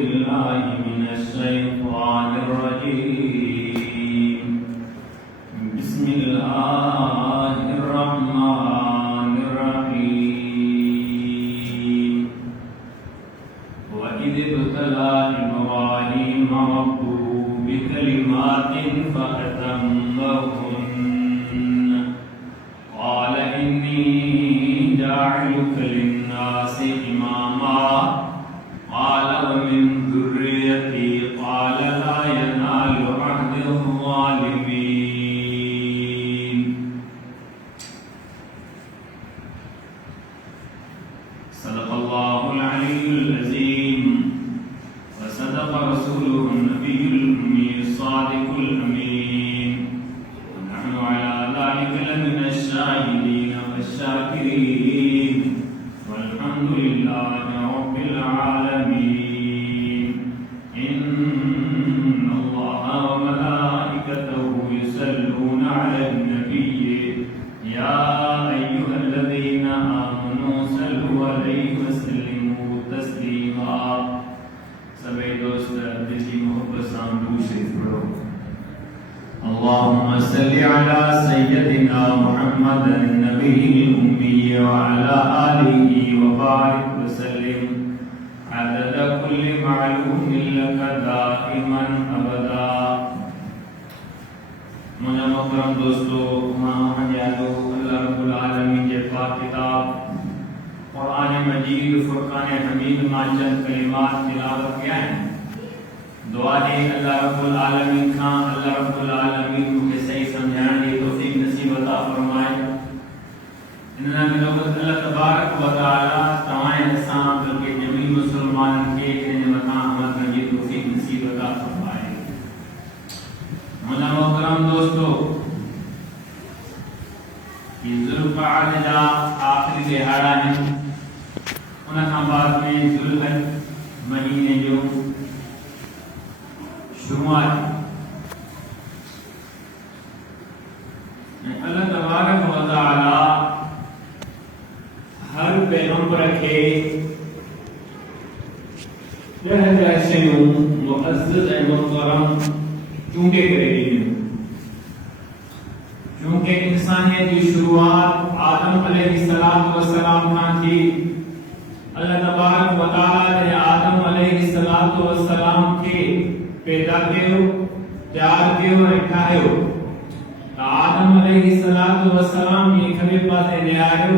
بالله من الشيطان الرجيم بسم الله الرحمن الرحيم وإذ ابتلى إبراهيم ربه بكلمات فأتمهن قال إني جاعلك للناس إماما قال ومن ذريتي قال لا ينال عهد الظالمين صدق الله العلي العظيم وصدق رسوله النبي الأمي الصادق الأمين ونحن على ذلك لمن الشاهدين والشاكرين والحمد لله رب العالمين إن الله وملائكته يصلون على النبي يا أيها الذين آمنوا صلوا عليه وسلموا تسليما سبھی دوست دل کی محبت سامنے شریف پڑھو اللهم صل على سيدنا محمد النبي الأمي وعلى آله وبارك وسلم عدد كل معلوم لك دائما أبدا मुझे मोहतरम दोस्तों अल्लाह रब्बुल आलमीन के पाक किताब कुरान मजीद फुरकान हमीद में चंद कलिमात तिलावत किया है दुआ है अल्लाह रब्बुल आलमीन का अल्लाह रब्बुल आलमीन मुझे सही समझाने की तौफीक नसीब अता फरमाए इन्ना मिनोबत अल्लाह तबारक व तआला तमाम इंसान के जमीन मुसलमान के इन वता अमल करने की तौफीक नसीब अता फरमाए मुझे मोहतरम दोस्तों ये जुल्क़अदा आखिरी दिहाड़ा है उनका बाद में जुल्हज महीने जो शुरुआत अल्लाह तबारक व तआला हर पैगंबर के यह कैसे मुअज़्ज़ज़ ए मुहतरम चूंटे करेगी क्योंकि इंसानियत की शुरुआत आदम अलैहिस्सलाम का थी अल्लाह तबारक व तआला ने आदम अलैहिस्सलाम के पैदा कियो तैयार कियो रखा है आदम अलैहिस्सलाम के खबे पासे ले आयो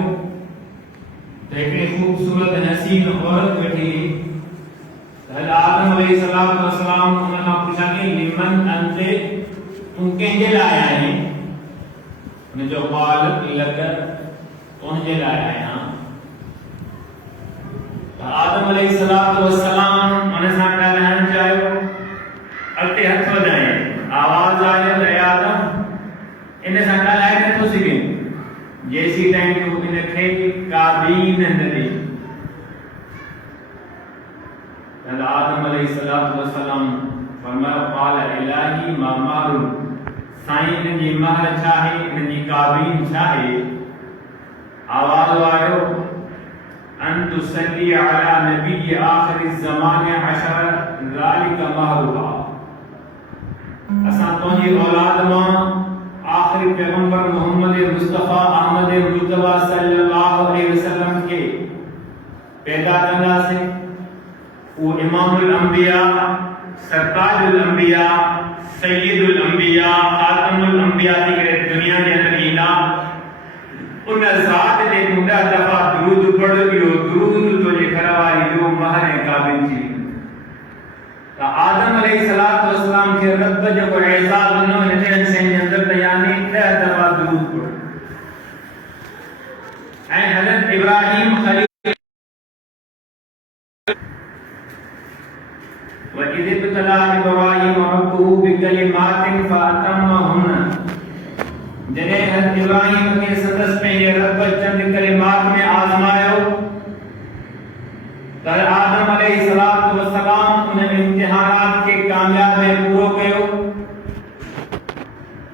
तो एक खूबसूरत हसीन औरत बैठी आदम अलैहिस्सलाम उन्होंने पूछा कि लिमन अंते तुम केंजे लाया है ने जो बालक लगन तुझे लाया है आदम अलैहिस्सलाम ने साथ रहना चाहिए अल्टे हाथ हो जाए आवाज आए तो आदम इन्हें साथ लाए तो सीखे जैसी टाइम को इन्हें थे काबीन नदी आदम अलैहिस्सलाम फरमाया क़ाल इलाही मामारु साईं ने महर चाहे ने काबीन चाहे आवाज आयो अन तुसल्ली अला नबी आखिर ज़माने अशर ज़ालिका महरुहा असा तोजी औलाद मां आखिरी पैगंबर मोहम्मद मुस्तफा अहमद मुज्तबा सल्लल्लाहु अलैहि वसल्लम के पैदा करना से वो इमामुल अंबिया सरताजुल अंबिया सय्यदुल अंबिया खातमुल अंबिया की दुनिया के अंदर ईना उन ज़ात ने मुंडा दफा दुरूद पढ़ियो दुरूद तो जे करवाई जो महर काबिल थी तो आदम अलैहिस्सलाम के रब जो एजाज नो हिते से अंदर यानी 10 दफा दुरूद पढ़ ऐ हजरत इब्राहिम खलील وَإِذِ ابْتَلَى إِبْرَاهِيمَ رَبُّهُ بِكَلِمَاتٍ فَأَتَمَّهُنَّ जने हज़रत इब्राहिम के सदस में ये रब चंद कलिमात में आजमायो तर आदम अलैहिस्सलाम उन्हें इम्तिहानात के कामयाब में पूरो कयो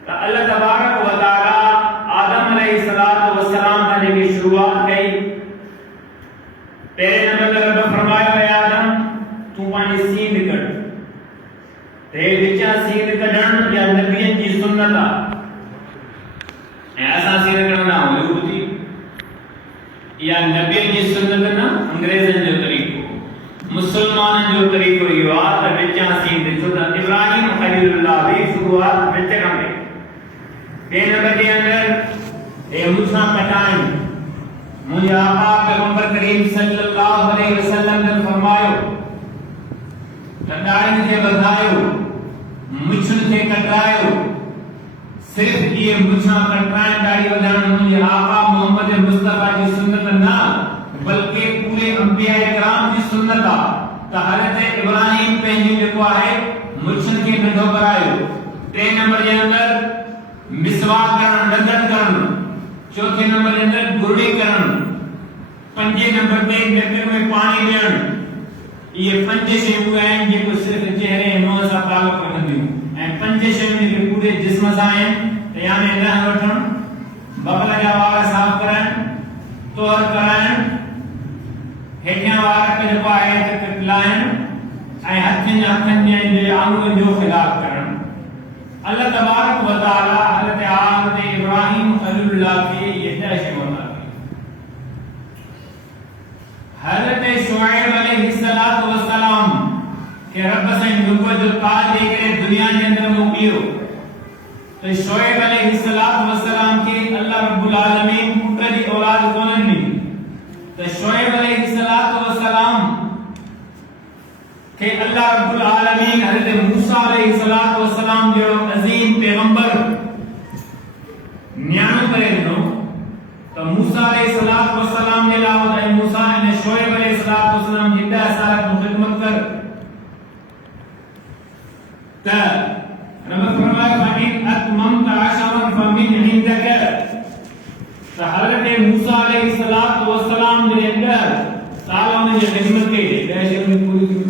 तो अल्लाह तबारक व तआला आदम अलैहिस्सलाम का जेकी शुरुआत कई पहले नंबर रब फरमायो है आदम तू जी सींद कढ ते विचा सींद कढण या नबियन जी सुन्नत आ ऐसा सींद कढण ना यूती या नबियन जी सुन्नत ना अंग्रेजन जो तरीको मुसलमान जो तरीको यो आ त विचा सींद छो त इब्राहिम खलीलुल्लाह भी शुरुआत विच कंदे बे नंबर जे अंदर ए मुसा कटाइन मुझे आका पैगंबर करीम सल्लल्लाहु अलैहि वसल्लम ने फरमायो दाढ़ी से बधायो मुछन से कटायो सिर्फ ये मुछा कटाए दाढ़ी वधाण मुझे आका मोहम्मद मुस्तफा की सुन्नत ना बल्कि पूरे अंबिया इकराम की सुन्नत आ त हज़रत इब्राहिम पंहिंजो जेको आहे मुछन के नंढो करायो टे नंबर जे अंदर मिसवाक करण दंदन करण चौथे नंबर के अंदर गुरड़ी करण पंजे नंबर पे नगर में पानी लेण ये पंज शयूं आहिनि जेको सिर्फ चेहरे ऐं मुंहं सां तालुक रखंदियूं ऐं पंज शयूं जेके पूरे जिस्म सां आहिनि त यानी नह वठण बगल जा वार साफ़ करण तोहर कराइण हेठियां वार खे जेको आहे त कटलाइण ऐं हथनि जे आङुरनि जो ख़िलाफ़ करण अल्लाह तबारक व तआला हज़रत इब्राहिम खलीलुल्लाह के ये ॾह शयूं अता कई हज़रत शुआइब अलैहिस्सलातु वस्सलाम के रब से नुबुवत जो ताज देके दुनिया के अंदर मोकिलियो तो शुआइब अलैहिस्सलातु वस्सलाम के अल्लाह रब्बुल आलमीन पुत्र जी औलाद कोन दी तो शुआइब अलैहिस्सलातु वस्सलाम के अल्लाह रब्बुल आलमीन हज़रत मूसा अलैहिस्सलातु वस्सलाम जो अजीम पैगंबर न्याणो करे ॾिनो तो मूसा अलैहिस्सलातु वस्सलाम ने लावत है मूसा ने शुआइब अलैहिस्सलातु वस्सलाम जी 10 साल की खिदमत कर त रब फरमाया फइन अतममत अशरन फमिन इंदक तो हज़रत मूसा अलैहिस्सलातु वस्सलाम ने 10 सालों में ये खिदमत की 10 शर्त पूरी की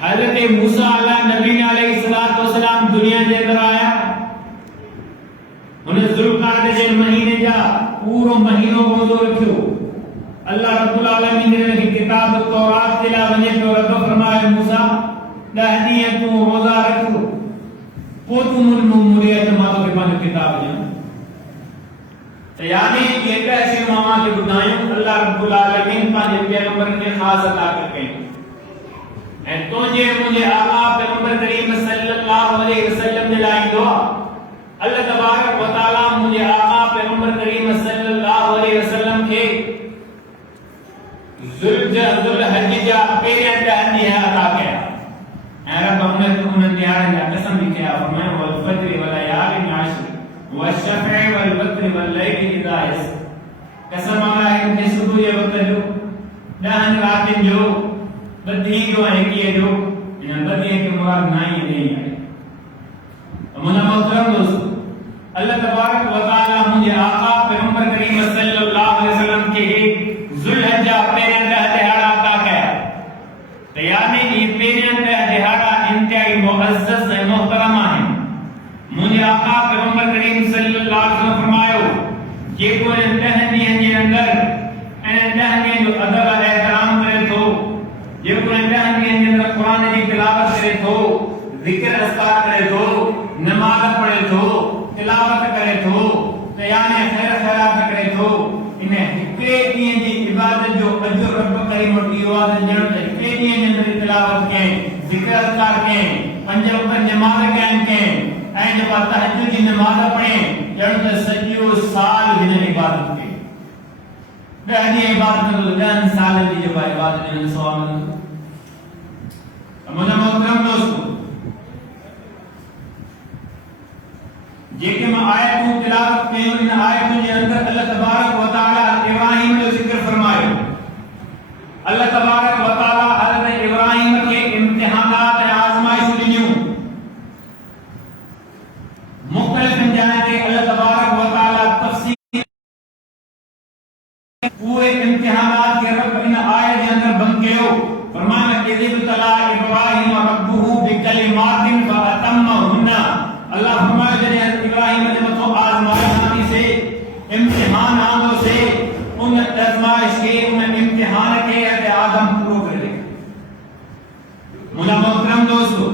हज़रत मूसा नबी अलैहिस्सलातु वस्सलाम दुनिया के अंदर आया उन्हें जुल्काद के महीने जा पूरो महीनो रोजो रखियो अल्लाह रब्बुल आलमीन ने किताब तौरात दिला वने तो रब फरमाए मूसा 10 ॾींहं तू रोजा रख पो तू मुरे त मां तोखे पंहिंजो किताब ॾियां त यानी ये 10 शयूं मां खे ॿुधायूं अल्लाह रब्बुल आलमीन पंहिंजे पैगंबर खे ख़ासि अता कई ऐं तुंहिंजे मुंहिंजे आका पैगंबर करीम सल्लल्लाहु अलैहि वसल्लम ने लाईंदो अल्लाह तबारक व तआला मुझे आका पैगंबर करीम सल्लल्लाहु अलैहि वसल्लम के ज़ुल्हज जा पहिरियां 10 ॾींहं अता कया ऐं रब उन्हनि ॾियारनि जा कसम भी कया फरमाया वल फज्र व लयालिन अश्र व शफ़अ वल वत्र वल लैल इज़ा यस कसम आहे कि सुबह जे वक्त जो 10 रातिन जो बदी जो है कि जो इन बदी के मुराद नहीं है मुना मोहतरम दोस्तों अल्लाह तबारक व तआला मुझे आका पैगंबर करीम सल्लल्लाहु अलैहि वसल्लम के ज़ुल्हज्जा पहिरियां 10 दिहाड़ा अता कया तो यानी ये पहिरियां 10 दिहाड़ा इंतहाई मुअज़्ज़ज़ ऐं मोहतरम आहिनि मुझे आका पैगंबर करीम सल्लल्लाहु अलैहि वसल्लम फरमायो जेको इन 10 ॾींहनि जे अंदर इन 10 ॾींहनि जो अदब एहतराम करे थो जेको इन 10 ॾींहनि जे अंदर क़ुरान जी तिलावत करे थो ज़िक्र अस्कार करे थो नमाज पढ़े थो तिलावत करे थो त यानी खैर खैरात करे थो इन हिकड़े ॾींहं जी इबादत जो अजर रब करीम वटि इहो आहे ॼण त हिकड़े ॾींहं जे अंदर तिलावत कयईं ज़िक्र अस्कार कयईं 5 वक़्त नमाज कयईं ऐं जेका तहज्जुद जी नमाज पढ़े ॼण त सॼो साल हिन इबादत कई 10 ॾींहं इबादत कंदो 10 साल जी जेका इबादत जो सवाब मिलंदो मुंहिंजा मोहतरम दोस्तों जेके मां आयतूं तिलावत कयूं इन आयतुनि जे अंदर अल्लाह तबारक व तआला इब्राहिम जो ज़िक्र फरमायो अल्लाह तबारक व तआला हज़रत इब्राहिम के इम्तिहानात ऐं आज़माइशूं ॾिनियूं मुख़्तलिफ़ जॻह ते अल्लाह तबारक व तआला तफ़सील पूरे इम्तिहानात के रब इन आयत जे अंदर बंद कयो फरमाया इज़ तला इब्राहिम रब्बुहु बिकलिमातिन फअतम्महुन्ना अल्लाह फरमाया जॾहिं इब्राहिम ने मथो आज़माइश से इम्तिहान आंदो से उन आज़माइश के उन इम्तिहान के आदम पूरो करे मुझा मोहतरम दोस्तों,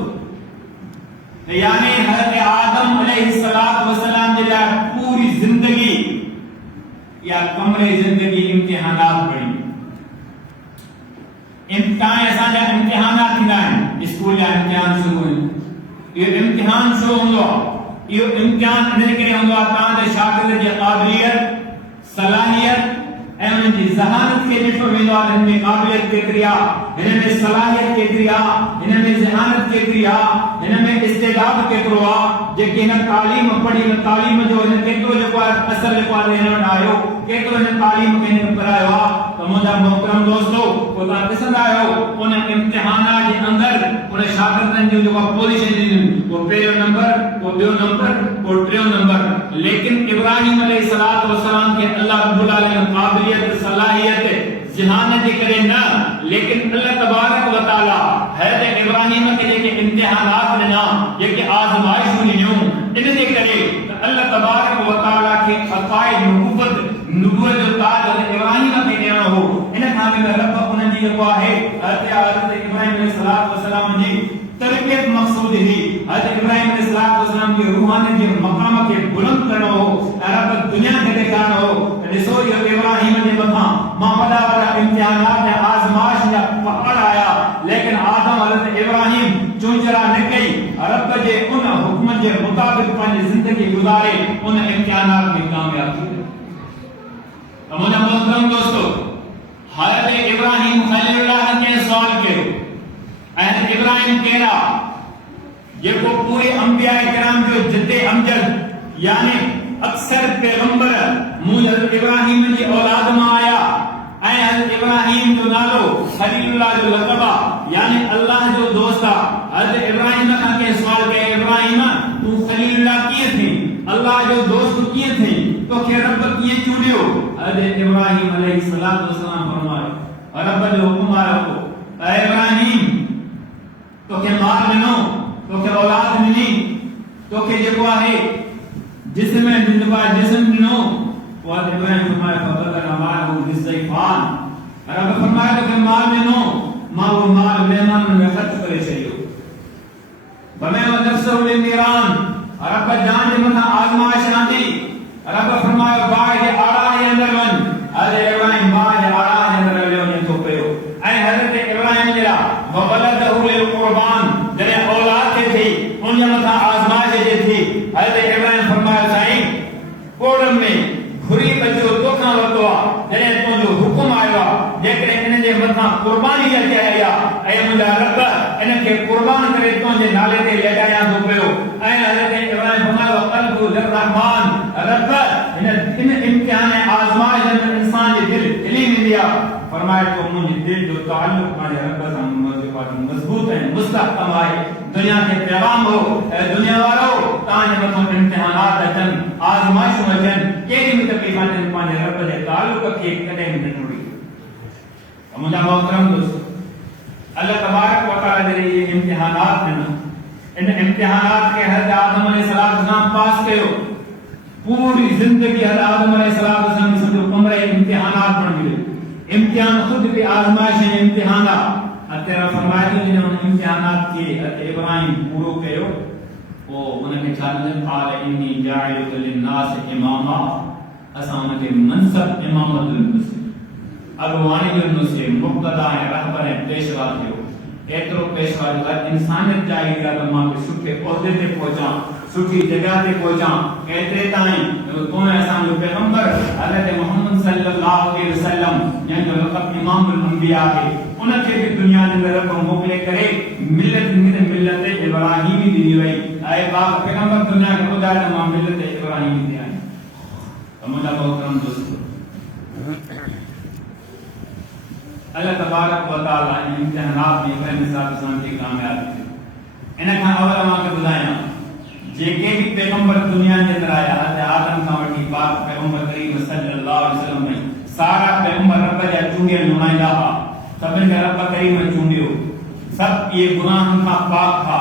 यानी हज़रत आदम अलैहिस्सलातु वस्सलाम जे लाइ पूरी जिंदगी या कमरे जिंदगी इम्तिहानात पड़ी। इम्तिहान असांजा इम्तिहानात थींदा आहिनि, स्कूल जा इम्तिहान शुरू आहिनि। इहो इम्तिहान छो हूंदो आहे? इहो इम्तिहान इन करे हूंदो आहे तव्हांजे शागिर्द जी क़ाबिलियत, सलाहियत ऐं उन्हनि जी ज़हानत खे ॾिठो वेंदो आहे। हिन में क़ाबिलियत केतिरी आहे, हिन में सलाहियत केतिरी आहे, हिन में ज़हानत केतिरी आहे, हिन में इस्तेदाद केतिरो आहे। जेके हिन तालीम पढ़ी, हिन तालीम जो हिन केतिरो जेको आहे असर जेको आहे हिन वटि आयो, केतिरो हिन तालीम खे हिन करायो आहे। त मुंहिंजा मोहतरम दोस्तों, पोइ तव्हां ॾिसंदा आहियो उन इम्तिहान जे अंदरि उन शागिर्दनि जूं जेको पोज़ीशन ॾिनियूं, को पहिरियों नंबर, को ॿियों नंबर, को टियों नंबर। लेकिन इब्राहिम अलैहिस्सलातु वस्सलाम खे अल्लाह रब्बुल आलमीन क़ाबिलियत, सलाहियत, ज़हानत जे करे न, लेकिन अल्लाह तबारक व तआला हज़रत इब्राहिम खे जेके इम्तिहानात ॾिना, जेके आज़माइशूं ॾिनियूं, इन जे करे अल्लाह तबारक व तआला खे अताए नबूवत जो ताज हज़रत इब्राहिम खे ॾियणो हो। इन खां बि रब उन्हनि जी जेको आहे हज़रत इब्राहिम अलैहिस्सलातु वस्सलाम जी तरबियत मक़सूद हुई। हज़रत इब्राहिम अलैहिस्सलातु वस्सलाम के रूहानी जे मक़ाम खे बुलंद करणो हो, रब दुनिया खे ॾेखारणो हो। ॾिसो इहो इब्राहिम जे मथां मां वॾा इम्तिहानात ऐं आज़माइश जा पहाड़ आया, लेकिन आदम हज़रत इब्राहिम चूंचरा न कई, रब जे उन हुक्म जे मुताबिक़ पंहिंजी ज़िंदगी गुज़ारे उन इम्तिहानात में कामयाब थी। मुंहिंजा मोहतरम दोस्तों, हज़रत इब्राहिम खलीलुल्लाह के सवाल कयो, ऐं इब्राहिम कहिड़ा जेको पूरे अंबिया किराम जो जिते अमजद यानी अक्सर पैगंबर मूं हज़रत इब्राहिम जी औलाद मां आया, ऐं हज़रत इब्राहिम जो नालो खलीलुल्लाह जो लक़ब आहे, यानी अल्लाह जो दोस्त आहे। हज़रत इब्राहिम खां के सवाल कयो, इब्राहिम तू खलीलुल्लाह कीअं थी, अल्लाह जो दोस्त कीअं थी, तोखे रब कीअं चूंडियो? हज़रत इब्राहिम अलैहिस्सलातु वस्सलाम फरमायो, रब जो हुकुम आयो, ऐ इब्राहिम तोखे माल ॾिनो, तोखे औलाद ॾिनी, तोखे जेको आहे जिस्म ॾिनो। पोइ इब्राहिम फरमायो फबदल मालहु बिज़ैफान, रब फरमायो तोखे माल ॾिनो, मां वो माल महिमाननि में ख़र्च करे छॾियो। वमे नफ्सहु लिनीरान, रब जान जे मथां आज़माइश आंदी, रब फरमायो बाहि जे आड़ा जे अंदरि वञ। हज़रत इब्राहिम बाहि जे आड़ा जे अंदरि वञे थो पियो, ऐं हज़रत इब्राहिम जे लाइ ववलदहु लिल क़ुरबान, जॾहिं औलाद थे थी उन मथां आज़माइश जे थी, हज़रत इब्राहिम फरमायो साईं कोड़म में घुरी बचो तोखां वरितो आहे, जॾहिं तुंहिंजो हुकुम आयो आहे, जेकॾहिं इन जे मथां क़ुर्बानी अची आई आहे, ऐं मुंहिंजा रब इन खे क़ुर्बान करे तुंहिंजे नाले ते लॻायां थो पियो। ऐं हज़रत इब्राहिम फरमायो क़ल्बु लिर्रहमान, रब इन इम्तिहान आज़माइश में इंसान जी दिल हिली वेंदी आहे। फरमाए तो मुंहिंजी दिल जो ताल्लुक़ पंहिंजे रब सां मज़बूत ऐं मुस्तहकम आहे। दुनिया के पैगाम हो, दुनिया वारो तव्हांजे मथां इम्तिहानात अचनि, आज़माइशूं अचनि, कहिड़ी बि तकलीफ़ अचनि, पंहिंजे रब जे ताल्लुक़ खे कॾहिं बि न टुटी। मुंहिंजा मोहतरम दोस्त, अल्लाह तबारक व तआला जे इहे इम्तिहानात आहिनि, इन इम्तिहानात खे हज़रत आदम अलैहिस्सलाम पास कयो। पूरी जिंदगी हज़रत आदम अलैहिस्सलाम समझो कमरे इम्तिहानात बन गए। इम्तिहान खुद भी आज़माइश है, इम्तिहान अत्यारा फरमाया कि उन इम्तिहानात के इब्राहिम पूरो कयो। ओ उनके चालन काल इन्नी जाइलुक लिन्नास इमामा, असा उनके मनसब इमामतुल मुस्लिम अगवानी जो से मुक्तदा है, रहबर है, पेशवा थियो। एतरो पेशवा जो इंसानियत चाहिए तो मां के सुखे ओहदे ते पहुंचा, सुठी जगह ते पहुंचा। कहते ताई तो ऐसा जो पैगंबर हज़रत मोहम्मद सल्लल्लाहु अलैहि वसल्लम यानी जो लक़ब इमामुल अंबिया है, उनके भी दुनिया में रब मोकले करे मिल्लत इब्राहिमी दी वई। ऐ बाप पैगंबर दुनिया के खुदा ने मां मिल्लत इब्राहिमी दी आई। तमाम मोहतरम दोस्तों, अल्लाह तबारक व तआला इम्तिहानात में इब्राहिम साहब की कामयाबी थी। इन खां अवल मां के बुधाया जेके भी पैगंबर दुनिया के अंदर आया, आदम का वठी पाक पैगंबर करीम सल्लल्लाहु अलैहि वसल्लम में सारा पैगंबर रब जा चूंडियल नुमाइंदा हुआ। सभिनि खे रब करीम चूंडियो, सब ये गुनाहनि खां पाक था,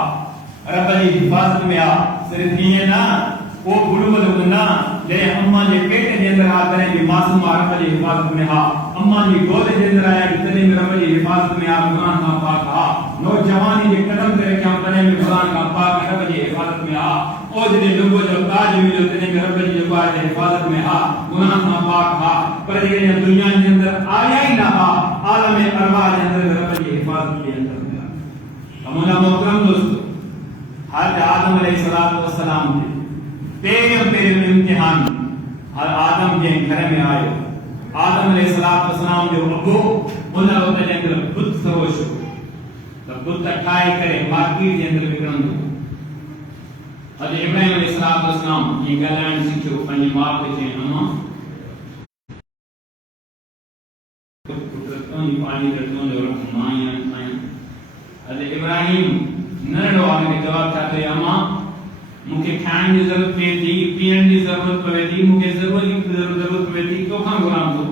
रब जी हिफ़ाज़त में आ। सिर्फ ये ना वो बुलबुल गुना जॾहिं अम्मा जे पेट जे अंदर आ तॾहिं बि मासूम रब जी हिफ़ाज़त में हा। अम्मा जी गोद जे अंदर आया तॾहिं बि रब जी हिफ़ाज़त में आ, गुनाह खां पाक हा। नौजवानी जे कदम करे क्या तने में भगवान का पाक रब जी हिफाजत में आ ओ जने लोगो जो ताज मिलो तने में रब जी पाक हिफाजत में आ गुनाह का पाक हा पर ये दुनिया के अंदर आया ही ना हा आलम अरवाह के अंदर रब जी हिफाजत के अंदर अमोला मोहतरम दोस्तों हर आदम अलैहिस्सलाम पेरे इम्तिहान हर आदम जे घर में आयो आदम अलैहिस्सलाम जो अबो उन वक्त जे अंदर बुत सरोश त बुत ठाए करे मार्केट जे अंदर विकणंदो अज इब्राहिम अलैहिस्सलाम ये ॻाल्हाइण सिखियो पंहिंजी माउ खे चई अम्मा पानी रखो जो माई अज इब्राहिम नंढो आहे जवाब छा कयो अम्मा मुखे खाइण जी जरूरत पवे थी पीअण जी जरूरत पवे थी मुखे जरूरत पवे थी तोखां घुरां थो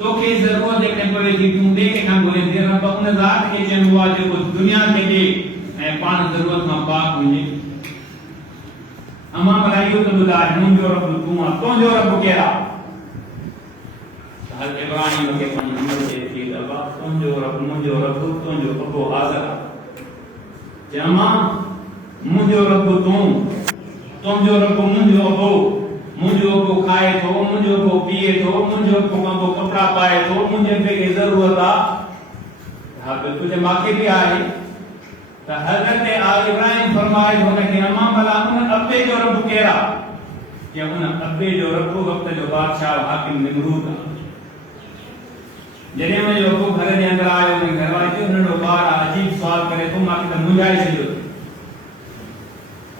तोखे जरूरत जेकॾहिं पवे थी तूं ॿिए कंहिंखां घुरे थी रब उन ज़ात खे चवंदो आहे जेको दुनिया खे ॾे ऐं पाण ज़रूरत खां पाक हुजे अम्मा भला इहो त ॿुधाए मुंहिंजो रब तूं आहे तुंहिंजो रब केरु आहे हर इब्राहिम खे पंहिंजी उमिरि चए थी अबा तुंहिंजो रब मुंहिंजो रब तुंहिंजो अबो हाज़िर आहे चए अम्मा मुंहिंजो रब तूं तुंहिंजो रब मुंहिंजो अबो खाए थो मुंहिंजो अबो पीए थो मुंहिंजो अबो कपिड़ा पाए थो मुंहिंजे खे ज़रूरत आहे हा त तुंहिंजे मूंखे बि आहे त हज़रत इब्राहिम फरमाए थो हुनखे अम्मा भला उन अबे जो रब केरु आहे कि उन अबे जो रब वक़्त जो बादशाह हाकिम निमरूद आहे जॾहिं मुंहिंजो अबो घर जे अंदरि आयो हुन घरवारी जो नंढो ॿारु अजीब सुवाल करे थो मूंखे त मुंझाए छॾियो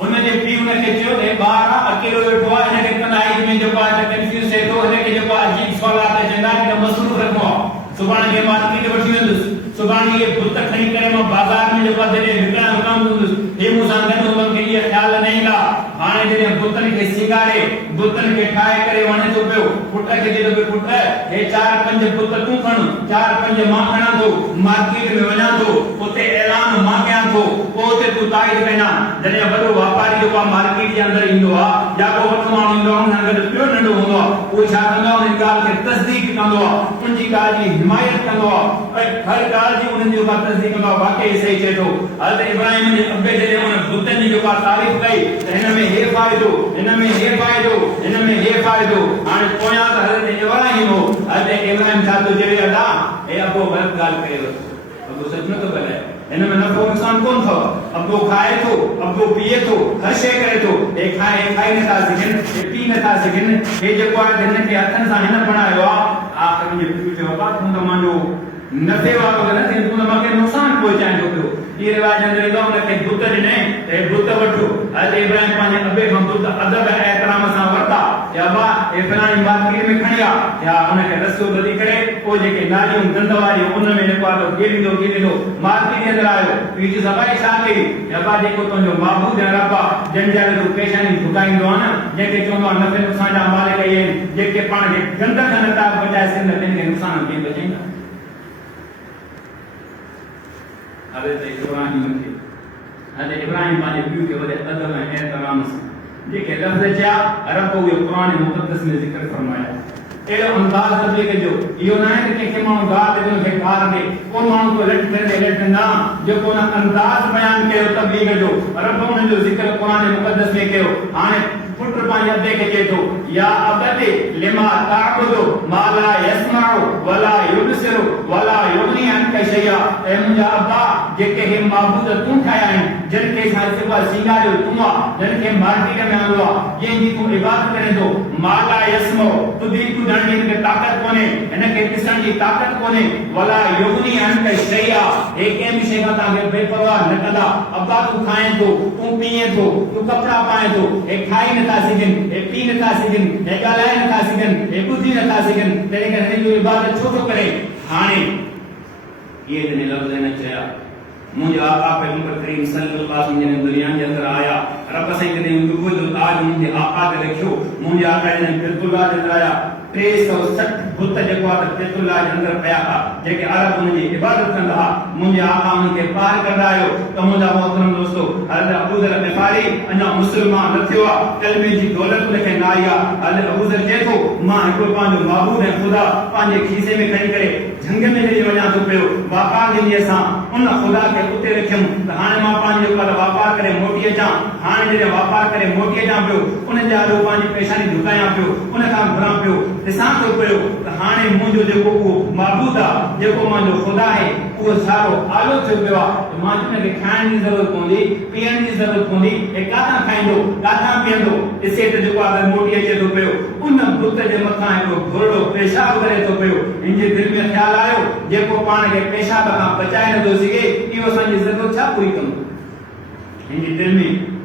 उनजे पीउ उनखे चयो हे ॿार अकेलो वेठो आहे हिनखे कनाई में जेको आहे कंफ्यूज थिए थो हिनखे जेको अजीब सवालात चवंदा कि मसरूफ़ रखो आहे सुभाणे खे मार्केट वठी वेंदुसि सुभाणे ये बुत खणी करे मां बाज़ार में जेको जॾहिं विकणण विकणंदुसि हे मूंसां गॾु हुनखे इहे ख़्याल न ईंदा हाणे जॾहिं बुतनि खे सिंगारे बुतनि खे ठाहे करे वणे थो पियो पुट खे चए थो पुट हे 4-5 बुत तूं खण 4-5 मां खणां थो मार्केट में वञां थो उते ऐलान मां कयां थो पोइ उते तूं तारीफ़ कयां जॾहिं वॾो वापारी जेको आहे मार्केट जे अंदरि ईंदो आहे या को वॾो माण्हू ईंदो आहे हुन सां गॾु ॿियो नंढो हूंदो आहे उहो छा कंदो आहे उन ॻाल्हि खे तस्दीक कंदो आहे उनजी ॻाल्हि जी हिमायत कंदो आहे ऐं हर ॻाल्हि जी उन्हनि जो तस्दीक कंदो आहे वाकई सही चए थो हज़रत इब्राहिम जे अबे जॾहिं उन बुतनि जी जेका तारीफ़ कई त हिन में हे फ़ाइदो हिन में हे फ़ाइदो हिन में हे फ़ाइदो हाणे पोयां त हज़रत इब्राहिम हो हज़रत इब्राहिम छा थो चवे अदा हे अबो ग़लति ॻाल्हि कयो अबो सच नथो ॻाल्हाए हिन में नफ़ो नुक़सान कोन अथव अबो खाए थो अबो पीए थो हर शइ करे थो हे खाई नथा सघनि हे पी नथा सघनि हे जेको आहे हिन खे हथनि सां हिन बणायो आहे आख़िर मुंहिंजे पीउ चयो बाबा तूं त मुंहिंजो नफ़े वारो न थी तूं त मूंखे नुक़सान पहुचाईंदो पियो ये रिवाज अंदर ईंदो उनखे बुत ॾिनई त हे बुत वठो हज़रत इब्राहिम पंहिंजे अबे खां बुत अदब ऐं एहतराम सां वरिता या बा हे फलाणी मार्केट में खणी आ या उनखे रस्तो ॿधी करे पोइ जेके नालियूं गंद वारियूं उन में जेको आहे गेलींदो मार्केट जे अंदरि आयो पीउ जी सफ़ाई छा कई या बा जेको तुंहिंजो माबूद ऐं रब आहे जंहिंजे लाइ तूं पेशानी झुकाईंदो आहे न जंहिंखे चवंदो आहे नफ़े नुक़सान जा मालिक इहे आहिनि जेके पाण खे गंद खां नथा बचाए सघनि त ॿियनि खे नुक़सान कीअं बचाईंदा हज़रत इब्राहिम पंहिंजे पीउ खे वॾे अदब ऐं एहतराम सां जेके लफ़्ज़ चया रब उहे क़ुरान मुक़द्दस में ज़िक्र फरमाया अहिड़ो अंदाज़ तबलीग जो इहो न आहे त कंहिंखे माण्हू गार ॾे हुनखे गार ॾे को माण्हू को लट न जेको उन अंदाज़ बयानु कयो तबलीग जो रब उन जो ज़िक्र क़ुरान मुक़द्दस में कयो हाणे पुट पंहिंजे अबे खे चए थो या अबते लिमा ताअबुदु मा ला यस्मउ वला युबसिरु वला युगनी अन्का शैया ऐ मुंहिंजा अब्बा जेके हे माबूद तूं ठाहिया आहिनि जिन खे जेको सिंगारियो तूं आहे जिन खे मार्केट में आंदो आहे जंहिंजी तूं इबादत करे थो मा ला यस्मउ तुंहिंजी ॿुधण जी हिनखे ताक़त कोन्हे हिनखे ॾिसण जी ताक़त कोन्हे वला युगनी अन्का शैया हे कंहिं बि शइ खां तव्हांखे बेपरवाह न कंदा अब्बा तूं खाए थो तूं पीए थो तूं कपिड़ा पाए थो हे खाई नथा सघनि हे पी नथा सघनि हे ॻाल्हाए नथा सघनि हे ॿुधी नथा सघनि तंहिं करे हिन जी इबादत छो थो करे हाणे इहे जॾहिं लफ़्ज़ न चया मुंहिंजो आका पैगंबर करीम सल्लल्लाहु अलैहि वसल्लम दुनिया जे अंदरि आया रब साईं जॾहिं दुबुल ताज मुंहिंजे आका ते रखियो मुंहिंजे आका जॾहिं बिल्कुलु जे अंदरि आया 360 बुत जेको आहे बैतुल्लाह जे अंदर पिया हुआ जेके अरब उनजी इबादत कंदा हुआ मुंहिंजे आका उनखे पार कंदा आहियो त मुंहिंजा मोहतरम दोस्तो हज़रत अबू ज़र ग़िफ़ारी अञा मुस्लमान न थियो आहे कलमे जी दौलत उनखे न आई आहे हज़रत अबू ज़र चए थो मां हिकिड़ो पंहिंजो माबूद ऐं ख़ुदा पंहिंजे खीसे में खणी करे झंग में जॾहिं वञा थो पियो वापार जे लिए सां उन ख़ुदा खे उते रखियमि त हाणे मां पंहिंजो वापार करे मोटी अचां हाणे जॾहिं वापार करे मोटी अचां पियो उन जे आॾो पंहिंजी पेशानी झुकायां पियो उन खां घुरां पियो ॾिसां थो पियो त हाणे मुंहिंजो जेको उहो माबूद आहे जेको मुंहिंजो ख़ुदा आहे उहो सारो आलो थियो पियो आहे मां हुनखे खाइण जी ज़रूरत पवंदी पीअण जी ज़रूरत पवंदी ऐं काथां खाईंदो काथां पीअंदो ॾिसे त जेको आहे मोटी अचे थो पियो उन बुत जे मथां हिकिड़ो घोड़ो पेशाब करे थो पियो हिनजे दिलि में ख़्यालु आयो जेको पाण खे पेशाब खां बचाए नथो सघे इहो असांजी ज़रूरत छा पूरी कंदो हिनजे दिलि में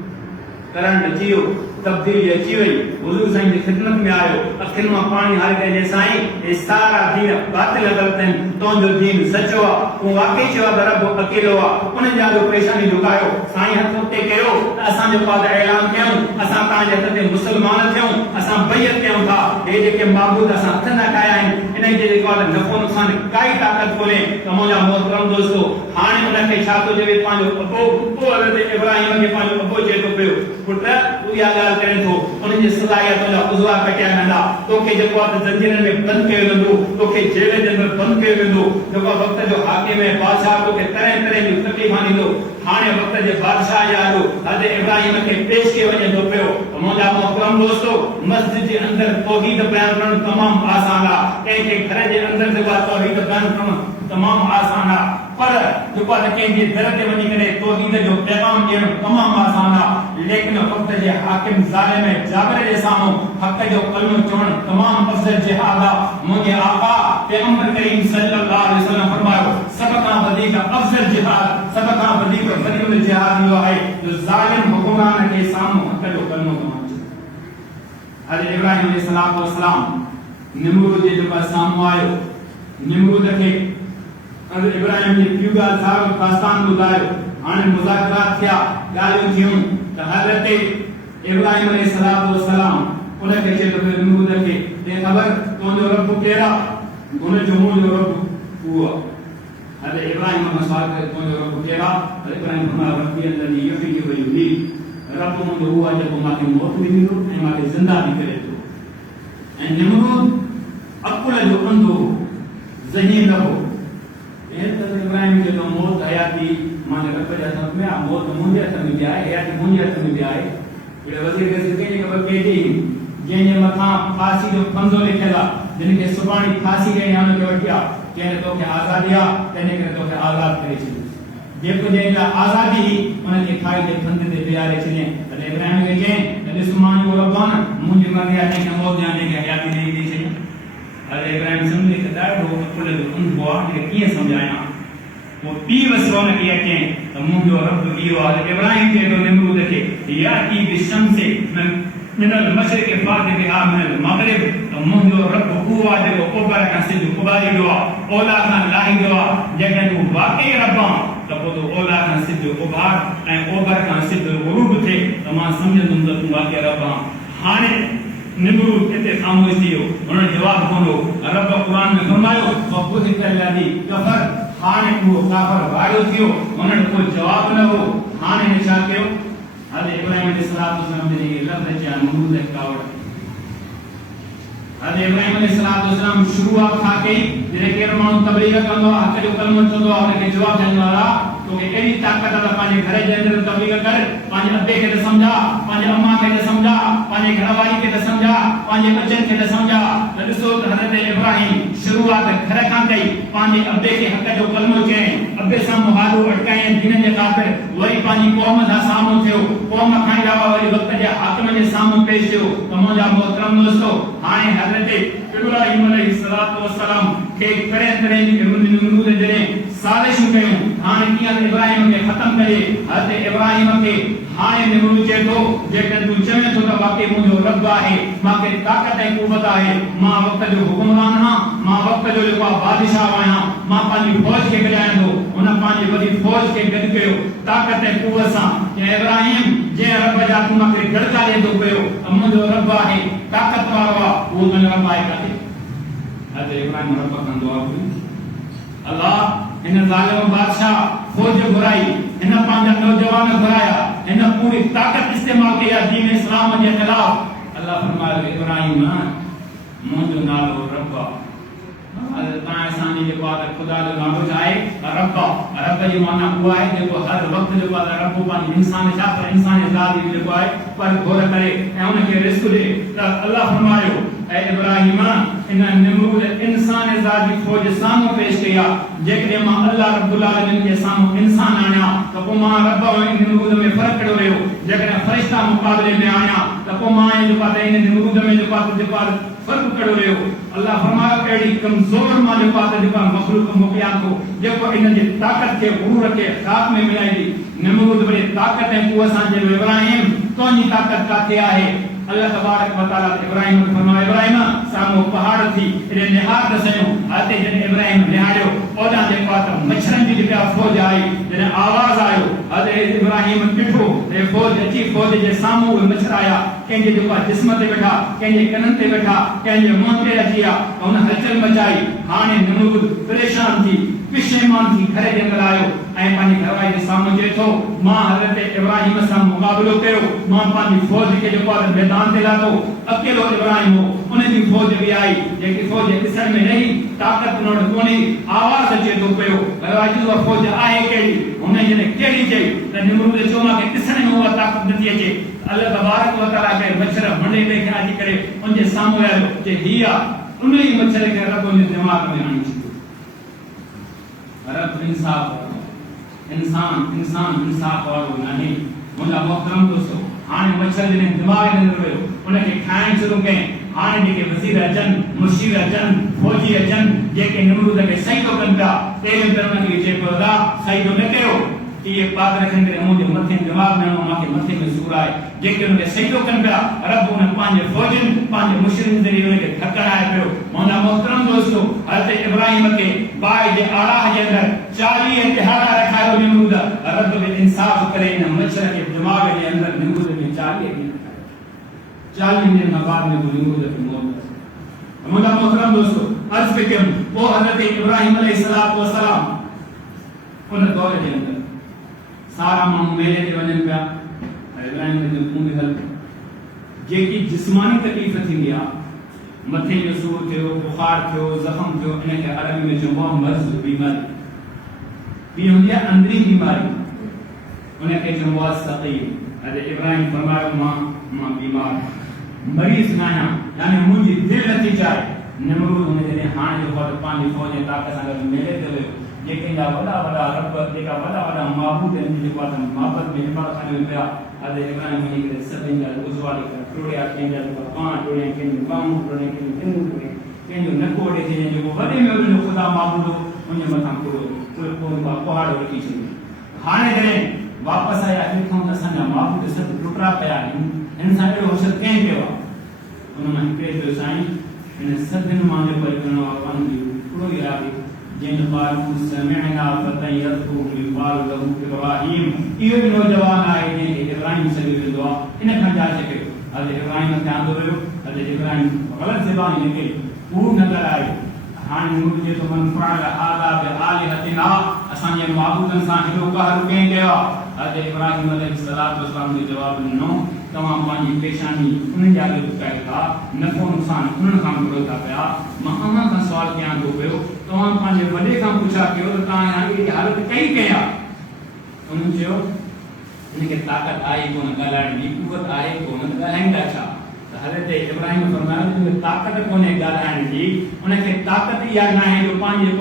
करंट अची वियो तब्दीली अची वई हुज़ूर साईं जी ख़िदमत में आयो अखियुनि मां पाणी हारे करे साईं हे सारा दीन बातिल ग़लत आहिनि तुंहिंजो दीन सचो आहे तूं वाकई चयो आहे त रब अकेलो आहे उन जा जो पेशानी झुकायो साईं हथ उते कयो त असां जेको आहे ऐलान कयूं असां तव्हांजे हथ ते मुस्लमान थियूं असां बैत कयूं था हे जेके माबूद असां हथ न ठाहिया आहिनि इन जे जेको आहे नफ़ो नुक़सान काई ताक़त कोन्हे त मुंहिंजा मोहतरम दोस्तो हाणे उनखे छा थो चवे पंहिंजो अबो हज़रत इब्राहिम खे पंहिंजो अबो चए थो पियो पुट तूं इहा ॻाल्हि करे थो उनजी सज़ा इहा तुंहिंजा उज़वा कटिया वेंदा तोखे जेको आहे ज़ंजीरनि में बंदि कयो वेंदो तोखे जेल जे अंदरि बंदि कयो वेंदो जेको वक़्त जो हाकिम ऐं बादशाह तोखे तरह तरह जूं तकलीफ़ां ॾींदो हाणे वक़्त जे बादशाह जे आॾो हज़रत इब्राहिम खे पेश कयो वञे थो पियो मुंहिंजा मोहतरम दोस्तो मस्जिद जे अंदरि तौहीद बयान करणु तमामु आसान आहे कंहिंखे घर जे अंदरि जेको आहे तौहीद बयान करणु तमामु आसान आहे पर जेको आहे कंहिंजे दर ते वञी करे तौहीद जो पैगाम ॾियणु तमामु आसान आहे लेकिन वक़्त जे हाकिम ज़ालिम जाबिर जे साम्हूं हक़ जो कलमो चवणु तमामु अफ़ज़ल जिहाद आहे मुंहिंजे आका पैगंबर करीम सल्लल्लाहु अलैहि वसल्लम फरमायो सभ खां वधीक अफ़ज़ल जिहाद सभ खां वधीक फज़ील जिहाद इहो आहे जो ज़ालिम हुक्मरान जे साम्हूं हक़ जो कलमो चवणु हज़रत इब्राहिम अलैहिस्सलाम निमरूद जे जेको साम्हूं आयो निमरूद खे हज़रत इब्राहिम जी ॿियूं ॻाल्हि सारो दास्तान ॿुधायो हाणे मुज़ाकरात थिया ॻाल्हियूं थियूं त हज़रत इब्राहिम अलैहिस्सलाम उनखे चए थो निमरूद खे ते ख़बर तुंहिंजो रब केरु आहे उनजो मुंहिंजो रब उहो आहे हज़रत इब्राहिम खां सवाल करे तुंहिंजो रब केरु आहे हज़रत इब्राहिम फरमायो रब्बी अल्लज़ी युहयी व युमीत रब मुंहिंजो उहो आहे जेको मूंखे मौत बि ॾींदो ऐं मूंखे ज़िंदा बि करे थो ऐं निमरूद अकुल जो अंधो ज़हीन न हो इब्राहिम के तो मौत हयाती माने रब जे हथ में आहे मौत मुंहिंजे हथ में बि आहे हयाती मुंहिंजे हथ में बि आहे अहिड़े वज़ीर खे कंहिंजे ख़बर पइजे जंहिंजे मथां फांसी जो फंदो लिखियलु आहे जिनखे सुभाणे फांसी ॾियणी आहे हुनखे वठी आहे कंहिं तोखे आज़ादी आहे तंहिंजे करे तोखे आज़ाद करे छॾियो जेको जंहिंजा आज़ादी हुई उनखे खाई ते फंदे ते बीहारे छॾियईं तॾहिं इब्राहिम खे चयईं त ॾिस मां जो रब आहे न मुंहिंजी मर्ज़ी आहे जंहिंखे मौत ॾियां जंहिंखे हयाती ॾेई छॾियईं हज़रत इब्राहिम सम्झे त ॾाढो अकुल जो अंधो आहे हिनखे कीअं सम्झायां वो ॿी वसो हुनखे अचे त मुंहिंजो रब इहो आहे इब्राहिम चए थो निमरूद खे याती बिशम्से मिनल मशरिक़ फाति बिहा मिनल मग़रिब त मुंहिंजो रब उहो आहे जेको ओभर खां सिधो उभारींदो आहे ओलह खां लाहींदो आहे जॾहिं तूं वाक़ई रब आहे त पोइ तूं ओलह खां सिधो उभार ऐं ओभर खां सिधो ग़ुरूब थिए त मां सम्झंदुमि त तूं वाक़ई रब आहे हाणे निमरूद हिते ख़ामोश थी वियो हुनजो जवाबु कोन हो रब क़ुरान में फरमायो कफ़र हाणे उहो काफ़र वाइदो थियो हुननि कोई जवाबु न हो हाणे हिन छा कयो हज़रत इब्राहिम अलैहिस्सलाम जे लफ़्ज़ चया निमरूद खे कावड़ हज़रत इब्राहिम अलैहिस्सलाम शुरूआत छा कई जॾहिं केरु माण्हू तबलीग कंदो आहे हक़ जो कलमो चवंदो आहे हुनखे जवाबु ॾींदो आहे तोखे अहिड़ी ताक़त आहे पंहिंजे घर जे अंदरि तबलीग कर पंहिंजे अबे खे त सम्झा पंहिंजे अम्मा खे त सम्झा पंहिंजे घरवारी खे त सम्झा पंहिंजे बचनि खे त सम्झा त ॾिसो त हज़रत इब्राहिम शुरूआत घर खां कई पंहिंजे अबे खे हक़ जो कलमो चयईं अबे सां मुहारो अटकायईं दीन जे ख़ातिर वरी पंहिंजी क़ौम सां साम्हूं थियो क़ौम खां अलावा वरी वक़्त जे हाकिम जे साम्हूं पेश थियो त मुंहिंजा मोहतरम दोस्तो हाणे हज़रत इब्राहिम अलैहिस्सलाम खे तरह तरह जी निमरूद जॾहिं साज़िशूं कयूं हाणे कीअं इब्राहिम खे ख़तमु करे हज़रत इब्राहिम खे हाणे निमरूद चए थो जेकॾहिं तूं चवे थो त वाक़ई मुंहिंजो रब आहे मूंखे ताक़त ऐं क़ुवत आहे मां वक़्त जो हुकुमरान आहियां मां वक़्त जो जेको आहे बादशाह आहियां मां पंहिंजी फ़ौज खे गॾायां थो हुन पंहिंजी वॾी फ़ौज खे गॾु कयो ताक़त ऐं क़ुवत सां ऐं इब्राहिम जंहिं रब जा तूं मूंखे गड़का ॾिए थो पियो त मुंहिंजो रब आहे ताक़त वारो आहे उहो तुंहिंजो रब आहे काथे हज़रत इब्राहिम रब खां दुआ कई, अल्लाह इन ज़ालिम बादशाह फौज घुराई, इन पंहिंजा नौजवान घुराया, इन पूरी ताकत इस्तेमाल कई दीन इस्लाम जे खिलाफ। अल्लाह फरमायो इब्राहिम मुंहिंजो नालो रब आहे। तव्हां असांजी जेको आहे ख़ुदा जो नालो छा आहे? रब। रब जी माना उहा आहे जेको हर वक़्तु जेको आहे रब पंहिंजे इंसान छा पर इंसान ज़ात जी जेको आहे पर घोर करे ऐं उनखे रिस्क ॾे। त अल्लाह फरमायो ऐं इब्राहिम इन निमरूद इंसान ज़ात जी फौज साम्हूं पेश कई आहे। जेकॾहिं मां अल्लाह रब्बुल आलमीन जे साम्हूं इंसान आहियां त पोइ मां रब ऐं निमरूद में फ़र्क़ु कहिड़ो रहियो? जेकॾहिं फ़रिश्ता मुक़ाबले में आहियां त पोइ मां जेको आहे इन निमरूद में जेको आहे फ़र्क़ु कहिड़ो रहियो? अल्लाह फरमायो अहिड़ी कमज़ोर मां जेको आहे मख़लूक़ मोकिलियां थो जेको इन जी ताक़त खे गुरूर खे ख़ाक में मिलाईंदी। निमरूद वॾे ताक़त ऐं कुवत सां चयो इब्राहिम तुंहिंजी ताक़त किथे आहे? अल्लाह तबारक व तआला इब्राहिम खे फरमायो इब्राहिम साम्हूं पहाड़ थी एॾे निहार दसयूं। हिते जॾहिं इब्राहिम निहारियो ओॾां जेको आहे त मच्छरनि जी जेका फौज आई, जॾहिं आवाज़ आयो हज़रत इब्राहिम ॾिठो हे फौज अची फौज जे साम्हूं उहे मच्छर आया, कंहिंजे जेको आहे जिस्म ते वेठा, कंहिंजे कननि ते वेठा, कंहिंजे मुंहं ते अची विया, हुन हलचल मचाई। हाणे निमरूद परेशान थी पिशेमान थी घर जे अंदरि आयो ऐं पंहिंजी घरवारी जे साम्हूं चए थो मां हज़रत इब्राहिम सां मुक़ाबिलो कयो, मां पंहिंजी फौज खे जेको आहे मैदान ते लाथो। अकेलो इब्राहिम हो, उनजी फौज बि आई जेकी फौज ॾिसण में रही ताक़त न कोन्हे, आवाज़ अचे थो पियो घरवारी जी उहा फौज आहे कहिड़ी? हुन जॾहिं कहिड़ी चई त निमरूद चयो मूंखे ॾिसण में उहा ताक़त नथी अचे। अल्लाह तबारक व तआला खे मच्छर मंडे पे खे अची करे उनजे साम्हूं आयो जे हीअ आहे उन ई मच्छर खे रब उनजे दिमाग़ में आणी छॾियो। रब इंसान इंसाफ वारो नाहे। मुंहिंजा मोहतरम दोस्तो, हाणे मच्छर जॾहिं दिमाग़ में अंदरि वियो उनखे खाइण शुरू कयईं। हाणे जेके वज़ीर अचनि, मुशीर अचनि, फौजी अचनि, जेके निमरूद खे सही थो कनि पिया, पहिरियों त उनखे चए पियो अदा सही तो न कयो, इहे पात रखनि करे मुंहिंजे मथे दिमाग़ में मूंखे मथे में सूर आहे। जेके उनखे सही थो कनि पिया रब उन पंहिंजे फौजनि पंहिंजे मुशरिकनि ज़रिए उनखे थकणाए पियो। मुंहिंजा मोहतरम दोस्तो, हज़रत इब्राहिम खे बाहि जे आड़ाह जे अंदरि 40 तिहाड़ा रखायो निमरूद। रब बि इंसाफ़ करे इन मच्छर खे दिमाग़ जे अंदरि निमरूद में 40 ॾींहं खां बाद में निमरूद खे मौत। मुंहिंजा मोहतरम दोस्तो, अर्ज़ पे कयुमि पोइ हज़रत इब्राहिम अलैहिस्सलातु वस्सलाम उन दौर जे अंदरि सारा माण्हू मेले ते वञनि पिया। इब्राहिम जो मुंहुं बि हल जेकी जिस्मानी तकलीफ़ थींदी आहे, मथे जो सूर थियो, बुखार थियो, ज़ख़म थियो, इनखे अरबी में चइबो आहे मर्ज़ बीमारी। ॿी हूंदी आहे अंदरी बीमारी, उनखे चइबो आहे सक़ीम। हज़रत इब्राहिम फरमायो मां बीमार मरीज़ न आहियां, यानी मुंहिंजी दिलि नथी चाहे। निमरूद हुन जॾहिं हाणे जेको आहे पंहिंजी फौज जे ताक़त सां गॾु मेले ते वियो, जेके वॾा रब जेका वॾा माबूद आहिनि जेको आहे माबत में हिफ़ाज़त खणी पिया। हज़रत इब्राहिम वञी करे सभिनि जा उज़वाड़ी करे टोड़िया, कंहिंजा पाण टोड़िया, कंहिंजो बाहूं टोड़िया, कंहिंजो लिंग टोड़िया, कंहिंजो नको वॾे थी जेको वॾे में वॾो ख़ुदा माबूद हो उनजे मथां पूरो पहाड़ वठी छॾियो। हाणे जॾहिं वापसि आया ॾिठूं त असांजा माबूद सभु टुकड़ा पिया आहिनि, हिन सां अहिड़ो असरु कंहिं कयो आहे? उन मां हिकिड़े चयो साईं हिन सभिनि मां जेको करिणो आहे पंहिंजो हिकिड़ो ई आहे जिन क़ालू समिअना फतयरकुहु युक़ालु लहू इब्राहिम। इहो ई नौजवान आहे जंहिंखे इब्राहिम सॾियो वेंदो आहे। इन खां जाचे कयो हज़रत इब्राहिम खे आंदो वियो। हज़रत इब्राहिम ग़लति ज़बानी निकिरी हू न ॻाल्हायो। हाणे मूं चए थो मन फअल हाज़ा बिआलिहतिना, असांजे माबूदनि सां हेॾो कहर कंहिं कयो आहे? हज़रत इब्राहिम अलैहिस्सलातु वस्सलाम जो जवाबु ॾिनो तव्हां पंहिंजी पेशानी उन्हनि जा बि चुकायो था, नफ़ो नुक़सान उन्हनि खां घुरो था पिया। मां अव्हां खां सुवालु कयां थो पियो, तव्हां पंहिंजे वॾे खां पुछा कयो त तव्हां हाणे अहिड़ी हालत कई कया? उन्हनि चयो हिनखे ताक़त आहे कोन ॻाल्हाइण जी, कुवत आहे कोन, ॻाल्हाईंदा छा? त हज़रत इब्राहिम फरमायो हुनखे ताक़त कोन्हे ॻाल्हाइण जी, उनखे ताक़त इहा न आहे जो पंहिंजे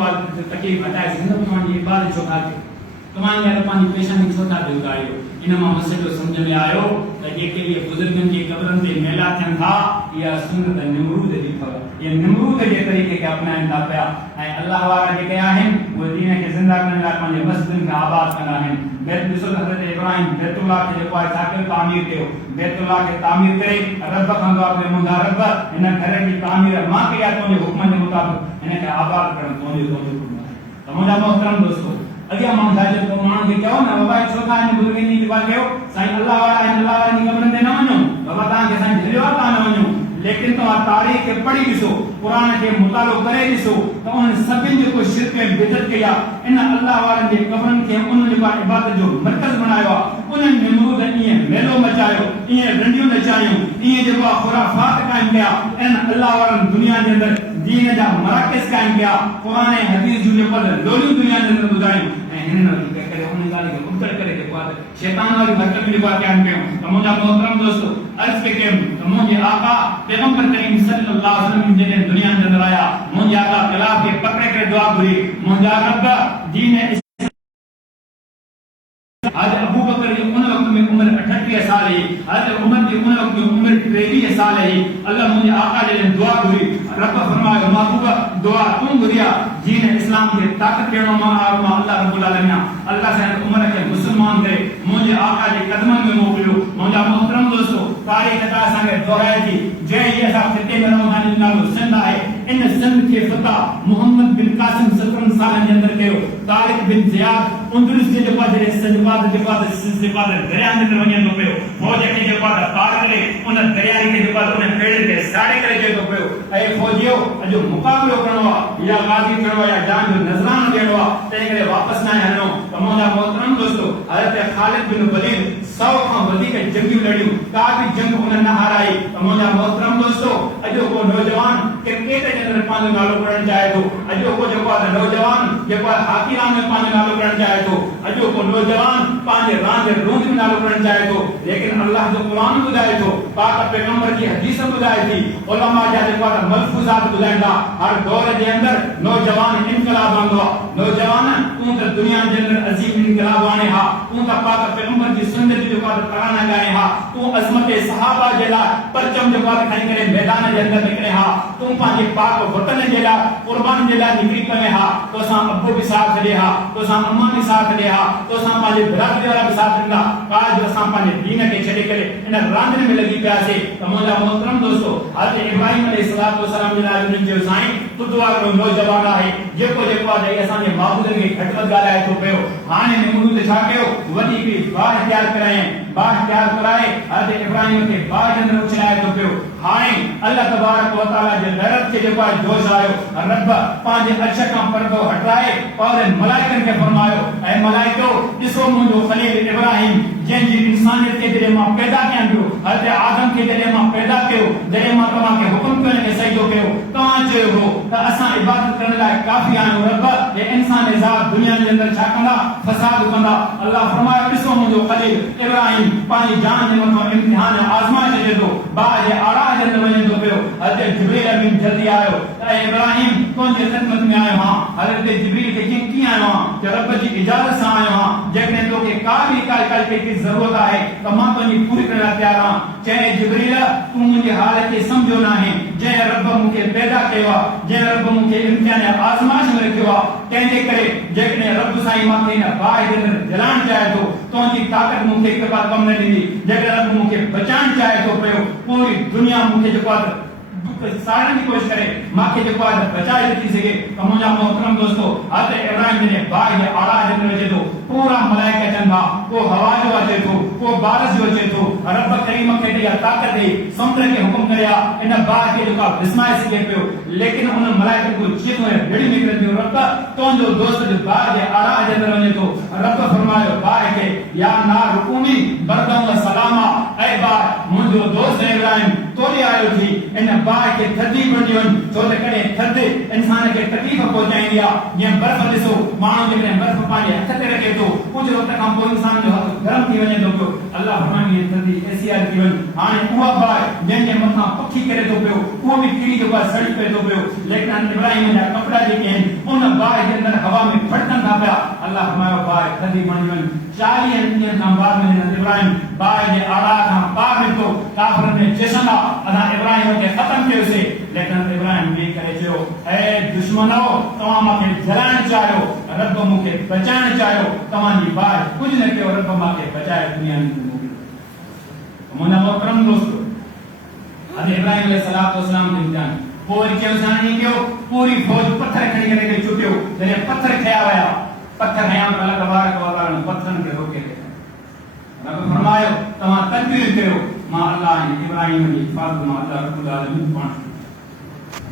तकलीफ़ हटाए सघंदो। पंहिंजी इबादत छो था कयो? तव्हां हींअर पंहिंजी पेशानी छो था ॾियो? इन मां मसइलो सम्झ में आयो त जेके इहे बुज़ुर्गनि जी क़बरनि ते मेला थियनि था, इहा सुन्नत निमरूद जी अथव। इहे निमरूद जे तरीक़े खे अपनाइनि था पिया ऐं अलाह वारा जेके आहिनि उहे दीन खे ज़िंदा करण लाइ पंहिंजे मस्जिदनि खे आबाद कंदा आहिनि। ॾिसो त हज़रत इब्राहिम बैतुल्लाह खे जेको आहे छा कयो? तामीर कयो। बैतुल्लाह खे तामीर करे रब खां दुआ कयो मुंहिंजा रब हिन घर जी तामीर मां कई आहे तुंहिंजे हुक्म जे मुताबिक़, हिनखे आबाद करणु तुंहिंजो हुकुम आहे। त मुंहिंजा मोहतरम दोस्तो, अॻियां माण्हू छा चयो? माण्हू खे चयो न बाबा छो था हिन बुज़ुर्गनि जी दुआ कयो? साईं अलाह वारा आहिनि, अलाह वारनि जी क़बरनि ते न वञो। बाबा तव्हांखे साईं झलियो आहे तव्हां न वञो, लेकिन तव्हां तारीख़ खे पढ़ी ॾिसो कुरान के मुतालो करे ॾिसो त उन सभिनि जेको शिरक ऐं बिदअत कई आहे इन अल्लाह वारनि जे कबरनि खे उन्हनि जेको इबादत जो मर्कज़ बणायो आहे उन्हनि नमरूद ईअं मेलो मचायो ईअं रंडियूं नचायूं ईअं जेको आहे खुराफात क़ाइमु कया इन अल्लाह वारनि दुनिया जे अंदरि दीन जा मराकज़ क़ाइमु कया कुरान ऐं हदीस जूं जेको लोलियूं दुनिया जे अंदरि ॿुधायूं ऐं हिननि करे उन ॻाल्हि खे मुबतल करे जेको आहे शैतान वारी हरकतूं जेको आहे क़ाइमु कयूं त मुंहिंजा मोहतरम दोस्तो अर्ज़ पे कयूं त मुंहिंजे आका पैगंबर करीम सल्लल्लाहु अलैहि वसल्लम जॾहिं दुनिया जे अंदरि आया मुंहिंजे आका ख़िलाफ़ खे पकड़े करे दुआ घुरी मुंहिंजा रब दीन आज अबू बकर जी उन वक्त में उम्र 38 साल है हजरत उमर जी उन वक्त में उम्र 23 साल है अल्लाह मुझे आका ने दुआ घुरी रब फरमायो महबूबा दुआ तुम घुरिया दीन इस्लाम के ताकत देनो मा आरमा अल्लाह रब्बुल आलमीन अल्लाह से उमर के मुसलमान करे मुझे आका के कदमन में मोकलियो मुझा मोहतरम दोस्तों तारीख का संगे दोहराए थी जय ये साहब सिटे में रमजान नालो सिंध है इन सिंध के फता मोहम्मद बिन कासिम 17 साल के अंदर कयो तारिक बिन जियाद 29 जे बाद सजवाद जे बाद दरिया में वञे तो पियो फौज के जे बाद पार करे उन दरिया के जे बाद उन पेड़ के साड़े करे जे तो पियो ए फौजियो जो मुकाबलो करणो या गाजी करणो या जान जो नजरान देणो ते करे वापस ना हनो त मुंजा मोहतरम दोस्तों हजरत खालिद बिन वलीद 100 खां वधीक जंगियूं लड़ियूं का भी जंग उन न हाराई त मुंजा मोहतरम दोस्तों अजो को नौजवान क्रिकेट के अंदर पांजो नालो करण चाहे तो अजो को जो नौजवान जो हॉकी रांदि में पांजो नालो करण चाहे तो अजो को नौजवान पांजे रांदि रोज में नालो करण चाहे तो लेकिन अल्लाह जो कुरान बुधाए तो पाक पैगंबर की हदीस बुधाए थी उलमा जा जो मलफूजात बुधाइंदा हर दौर के अंदर नौजवान इनकलाब आंदो नौजवान तू तो दुनिया के अंदर अजीम इनकलाब आने हा तू तो पाक पैगंबर की सुन्नत जो तराना गाए हा तू अजमत सहाबा जेला परचम जो खणी करे मैदान के अंदर निकले हा तू पांजे पाक वतन जेला कुर्बान जेला निकली पवे हा तो सा अब्बू भी साथ दे हा तो सा अम्मा भी साथ दे हा तो सा पांजे बिरादरी वाला भी साथ दिंदा काज असा पांजे दीन के छड़े करे इन रांदन में लगी पिया से तमोला मोहतरम दोस्तों हजरत इब्राहिम अलैहिस्सलातु वस्सलाम जे लाइ उन जो साईं खुदवा रो नौजवान आहे जेको जेको आहे असा जे माबूदन के घटवत गालाए तो पियो हाने नमरूद छा कयो वडी भी बाह तैयार कराए बाह तैयार कराए हजरत इब्राहिम के बाह जे अंदर उछलाए तो पियो हाने अल्लाह तबारक व तआला जे गैरत के जेको जोश आयो रब पांजे अर्श का पर्दो हटाए और मलाइकन के फरमायो ऐ मलाइको इसो मुंजो खलील इब्राहिम जन जी इंसानियत के दिले मा पैदा किया पियो हजरत आदम के दिले मा पैदा कयो दिले मा तमा के हुक्म कने के सजदो कयो तवा चयो हो त असा इबादत करने लायक काफी आयो रब ये इंसान ज़ात दुनिया के अंदर छा कंदा फसाद कंदा अल्लाह फरमायो इसो मुंजो खलील इब्राहिम पानी जान जे मथो इम्तिहान आजमाइश जे दो बाज आरा जे अंदर वने दो पियो हजरत जिब्रील अमीन जल्दी आयो ऐ इब्राहिम कौन जे खिदमत में आयो हां हजरत जिब्रील के जिन की आयो हां कि रब जी इजाजत से आयो हां जने तो के का भी काल के जरूरत है तो मां तो पूरी करना तैयार हां चाहे जिब्रील तू मुझे हाल के समझो ना है जय रब मुके पैदा केवा जय रब मुके इम्तिहान आजमाइश में रखवा कहने करे जने रब साईं माथे ना बाय दिन जलान चाहे तो जी ताकत मुके के बाद कम न दी जने रब मुके बचान चाहे तो पियो पूरी दुनिया मुके जो बात सारण की कोशिश करे मां के जो बात बचाए थी सके तो मुझा मोहतरम दोस्तों हजरत इब्राहिम ने बाय ने आला जन रजे तो पूरा मलाइका चंदा को हवा जो अचे तो को बारिश जो अचे तो रब करीम के दिया ताकत दे समुद्र के हुक्म करया इन बाग के जो का विस्मय से पियो लेकिन उन मलाइका को चीतो है बड़ी निकल दियो रब तो जो दोस्त जो बाग के आला जन रजे तो रब फरमायो बाग के या नार उमी बरदम व सलामा ऐ बाग मुझो दोस्त इब्राहिम तोड़ी आयो थी इन बाग के थदी बणियों तो करे थद इंसान के तकलीफ पहुंचाई दिया ये बर्फ दिसो मानो जे बर्फ पाए हथ ते रखे तो कुछ वक्त का कोई इंसान जो गरम थी वने तो अल्लाह फरमानी ये थदी ऐसी आ की वन हां उवा बाग जन के मथा पखी करे तो पियो वो भी कीड़ी के बाद सड़ी पे तो पियो लेकिन इब्राहिम ने कपड़ा जे के उन बाग के अंदर हवा में फटकन था पिया अल्लाह फरमायो बाग थदी बणियों 40 दिन का बाद में इब्राहिम बाग जे आड़ा का पार में तो काफर ने चेसना अदा इब्राहिम के खत्म कियो से लेकिन इब्राहिम ये करे जो ए दुश्मनो तमा माके जलाण चायो रब मुके बचाण चायो तमा जी बात कुछ न के रब माके बचाए दुनिया में मोना मोहतरम दोस्तों अदे इब्राहिम अलैहिस्सलातु वस्सलाम दिन जान पोर के उसानी क्यों पूरी फौज पत्थर खड़ी करके छुटियो जने पत्थर खया आया पत्थर हया अल्लाह तबारक व तआला पत्थरन के रोके रब फरमायो तमा तकबीर करो मां अल्लाह ने इब्राहिम की हिफाजत मां अल्लाह रब्बुल आलमीन पाण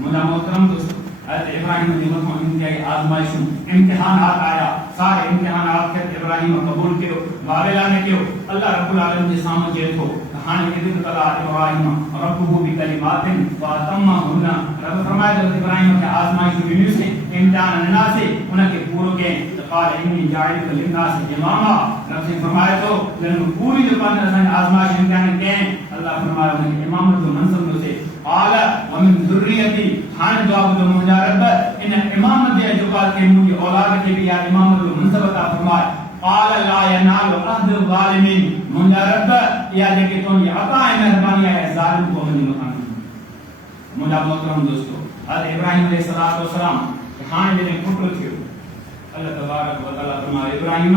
मुला मोहतरम दोस्तों, हज़रत इब्राहिम जी मथां इंतहाई आज़माइशूं इम्तिहानात आया, सारे इम्तिहानात खे इब्राहिम कबूल कयो, वावेला ने कयो। अल्लाह रब्बुल आलमीन जे साम्हूं चए थो हाणे इदिन कला इब्राहिम रब्बुहु बिकलिमातिन फअतम्महुन्ना। रब फरमाए थो इब्राहिम खे आज़माइशूं ॾिनियूंसीं, इम्तिहान ॾिनासीं, उनखे पूरो कयईं। त क़ाल इन्नी जाइलुका लिन्नासि इमामा। रब से फरमाए थो जॾहिं पूरी जो पाण असां आज़माइश इम्तिहान कयईं, अल्लाह फरमाए उनखे इमामत जो मनसब ॾिनोसीं। क़ाल वमिन ज़ुर्रियती, हाणे जवाब ॾिनो मुंहिंजा रब इन इमामत जे अजबार खे मुंहिंजी औलाद खे बि इहा इमामत जो मनसब अता फरमाए। क़ाल ला यनालु अहदु ज़ालिमीन, मुंहिंजा रब इहा जेके तुंहिंजी अता ऐं महिरबानी आहे ज़ालिम क़ौम जे मथां। मुंहिंजा मोहतरम दोस्तो, हज़रत इब्राहिम अलैहिस्सलातु वस्सलाम हाणे जॾहिं पुटु थियो, अल्लाह तबारक व तआला फरमाए इब्राहिम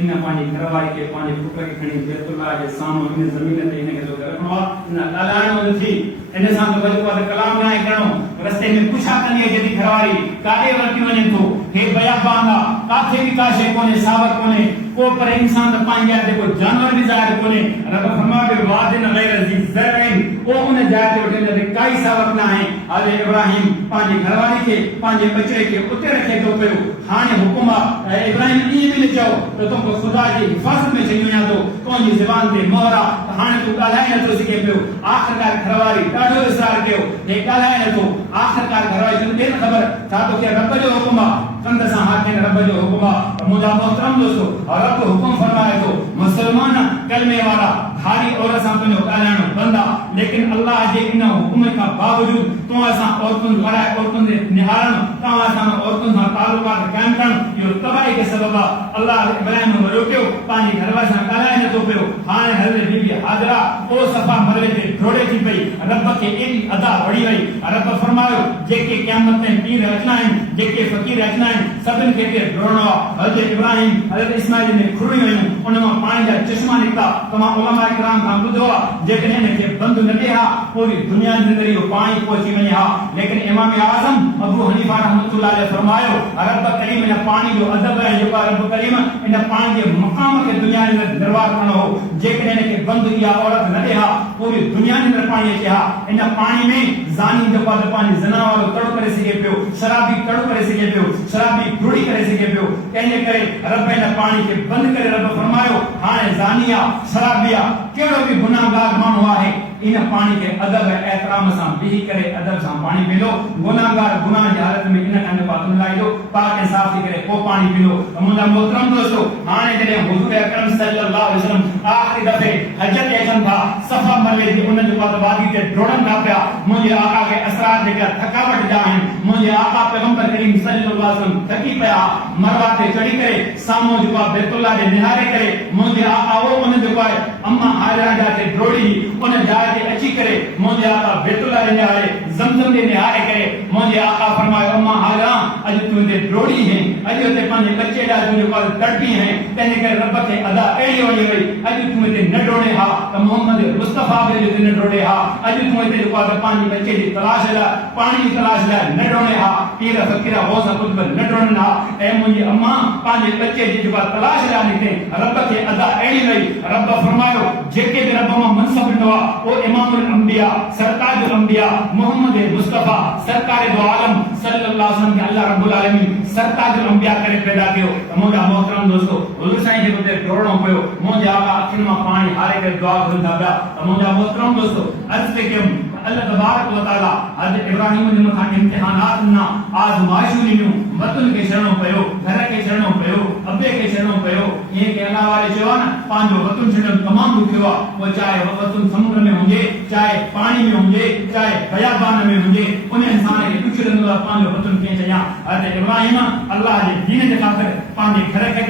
इन पंहिंजी घरवारी खे पंहिंजे पुट खे खणी बैतुल्लाह जे साम्हूं इन ज़मीन ते हिनखे तो रखणो आहे, इन ॻाल्हाइणो नथी, इन सां तो वधीक वधि कलाम न आहे करणो। रस्ते में पुछा कंदी आहे जॾहिं घरवारी काॾे वठी वञे थो, हे बयाबान आहे, काथे बि का शइ कोन्हे, सावर कोन्हे, को पर इंसान त पंहिंजे आहे जेको जानवर बि ज़ाहिर कोन्हे। रब फरमाए वादिन गैर ज़ी ज़रइन, ओ उन जाइ ते वठी वञे काई सावर न आहे। हज़रत इब्राहिम पंहिंजी घरवारी खे पंहिंजे बचड़े खे उते रखे थो पियो। हाणे हुकुम आहे इब्राहिम ईअं बि न चओ त तोखे ख़ुदा जी हिफ़ाज़त में छॾी वञा थो, तुंहिंजी ज़बान ते मोहर आहे त हाणे तूं ॻाल्हाए नथो सघे पियो। आख़िरकार घरवारी ॾाढो इज़हार कयो, हे ॻाल्हाए नथो। आख़िरकार घरवारी चयो ॾे न ख़बर छा तोखे रब जो हुकुम आहे, कंद सां हाथ में रब जो हुकुम आहे। मुंहिंजा मोहतरम दोस्तो, रब हुकुम फरमाए थो मुसलमान कलमे वारा भारी औरत सां तुंहिंजो ॻाल्हाइणो बंदि आहे, लेकिन अल्लाह जे इन हुकुम खां बावजूद तव्हां सां औरतुनि लड़ाए, औरतुनि जे निहारणु, तव्हां सां औरतुनि सां तालुकात काइमु करणु, इहो तबाही खे सबबु आहे। अल्लाह इब्राहिम खे रोकियो, पंहिंजी घरवारी सां ॻाल्हाए नथो पियो। हाणे हज़रत बीबी हाजरा ओ सफ़ा मरवे ते ढोड़े थी पई, रब खे एॾी अदा वड़ी वई। रब फरमायो जेके क़यामत में पीर अचना आहिनि, जेके फ़कीर अचना आहिनि, सभिनि खे हिते ढोड़णो आहे। हज़रत इब्राहिम हज़रत इस्माइल में खुड़ी वयूं, उन मां पाणी जा चश्मा निकिता। तमामु उलमा इकराम खां ॿुधो आहे जेकॾहिं हिनखे बंदि न ॾे हा पूरी दुनिया जे अंदरि इहो पाणी पहुची वञे हा, लेकिन इमाम आज़म अबू हनीफा रहमतुल्लाह अलैहि फरमायो रब करीम इन पाणी जो अदब है, जेको रब करीम इन पाणी जे मक़ाम खे दुनिया जे अंदरि निर्वाह करणो हो। जेकॾहिं हिनखे बंदि इहा औरत न ॾे हा पूरी दुनिया जे अंदरि पाणी अचे हा। इन पाणी में ज़ानी जेको आहे पंहिंजी ज़ना वारो तड़ो करे सघे पियो, शराबी तड़ो करे सघे पियो, शराबी घुड़ी करे सघे पियो। तंहिंजे करे रब इन पाणी खे बंदि करे रब फरमायो हाणे ज़ानी आहे, शराबी आहे, कहिड़ो बि गुनाहगार माण्हू आहे, इन पाणी खे अदब ऐं एहतराम सां बिही करे अदब सां पाणी पीलो। गुनाहगार गुनाह जी हालत में इन खां पातुन लाइदो, पाक ऐं साफ़ थी करे पोइ पाणी पीलो। मुंहिंजा मोहतरम दोस्तो, हाणे जॾहिं हुज़ूर अकरम सल्लल्लाहु अलैहि वसल्लम आख़िरी दफ़े हज ते अचनि था, सफ़ा मरवे जी उन जेको वादी ते डोड़नि था पिया, मुंहिंजे आका खे असरार जेका थकावट जा आहिनि, मुंहिंजे आका पैगंबर करीम सल्लल्लाहु अलैहि वसल्लम थकी पिया, मरवा ते चढ़ी करे साम्हूं जेको आहे बैतुल्लाह जे निहारे करे मुंहिंजे आका वो उन जेको आहे अम्मा हाजरा जा ते डोड़ी उन जाइ ते अची करे मुंहिंजे आका बैतुल्लाह जे निहारे ज़मज़म जे निहारे करे मुंहिंजे आका फरमायो अम्मा हाजरा अॼु तूं हिते डोड़ी हैं, अॼु हिते पंहिंजे बचे लाइ तूं जेको आहे तड़पी हैं, तंहिंजे करे रब खे अदा अहिड़ी वञी वई, अॼु तूं हिते न डोड़े हा त मोहम्मद मुस्तफ़ा बि हिते न डोड़े हा, अॼु तूं हिते जेको आहे पंहिंजे बचे जी तलाश लाइ पाणी जी तलाश लाइ न डोड़े हा, पीर फ़कीर गौस कुतुब न डोड़नि हा। ऐं मुंहिंजी अम्मा पंहिंजे बचे जी जेको आहे तलाश लाइ निकिते, रब खे अदा अहिड़ी वई। रब फरमायो जेके बि रब मां मनसब ॾिनो आहे उहो इमामुल अंबिया सरताजुल अंबिया मोहम्मद मुस्तफ़ा सरकार दो आलम सल्लल्लाहु अलैहि वसल्लम के अल्लाह रब्बुल आलमीन सरताजुल अंबिया करे पैदा कयो। मुंहिंजा मोहतरम दोस्तो, हुज़ूर साईं खे उते डोड़णो पियो, मुंहिंजे आका अखियुनि मां पाणी हारे करे दुआ घुरनि था पिया। मुंहिंजा मोहतरम दोस्तो, अर्ज़ पे कयुमि अल्लाह तबारक व तआला हज़रत इब्राहिम जे मथां इम्तिहानात ना आज़माइशूं ॾिनियूं, वतन खे छॾणो पियो, घर खे छॾणो पियो, अबे खे छॾणो पियो। ईअं के अल्लाह वारे चयो आहे न पंहिंजो वतन छॾणु तमामु ॾुखियो आहे, पोइ चाहे वतन समुंड में हुजे, चाहे पाणी में हुजे, चाहे बयाबान में हुजे, उन इंसान खे ॾुखियो लॻंदो आहे पंहिंजो वतन कीअं छॾियां। हज़रत इब्राहिम अल्लाह जे दीन जे ख़ातिर पंहिंजे घर खे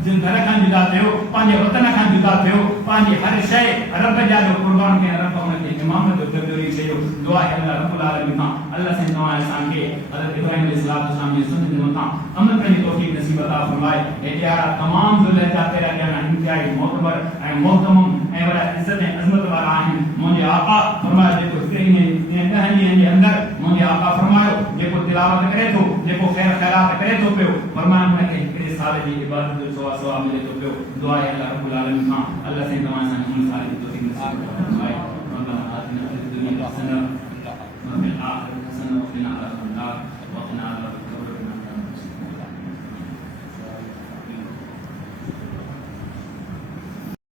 घर खां जुदा थियो, पंहिंजे वतन खां जुदा थियो, पंहिंजी हर शइ रब जा जो क़ुर्बान कयईं, रब हुनखे इमामत जो दर्जो चयो। दुआ आहे अल्लाह रब्बुल आलमीन खां अल्लाह से तव्हां असांखे हज़रत इब्राहिम अलैहिस्सलाम जी सुन्नत जे मथां अमल करण जी तौफ़ीक़ नसीब अता फरमाए। हे अहिड़ा तमामु ज़ुल्हजा तेरा ॼणा इंतिहाई मोहतबर ऐं मोहतमम ऐं वॾा इज़त ऐं अज़मत वारा आहिनि। मुंहिंजे आका फरमायो जेको हिकिड़े ॾींहं 10 ॾींहंनि जे अंदरि मुंहिंजे आका फरमायो जेको तिलावत करे थो, जेको ख़ैर ख़ैरात करे थो पियो, फरमायो हुनखे हिकिड़े साल जी इबादत जो सवाब मिले थो पियो। दुआ आहे अल्लाह रब्बुल आलमीन खां अल्लाह से तव्हां असांखे उन साल जी तौफ़ीक़ नसीब अता फरमाए। रब्बना आतिना फ़िद दुनिया हसना ना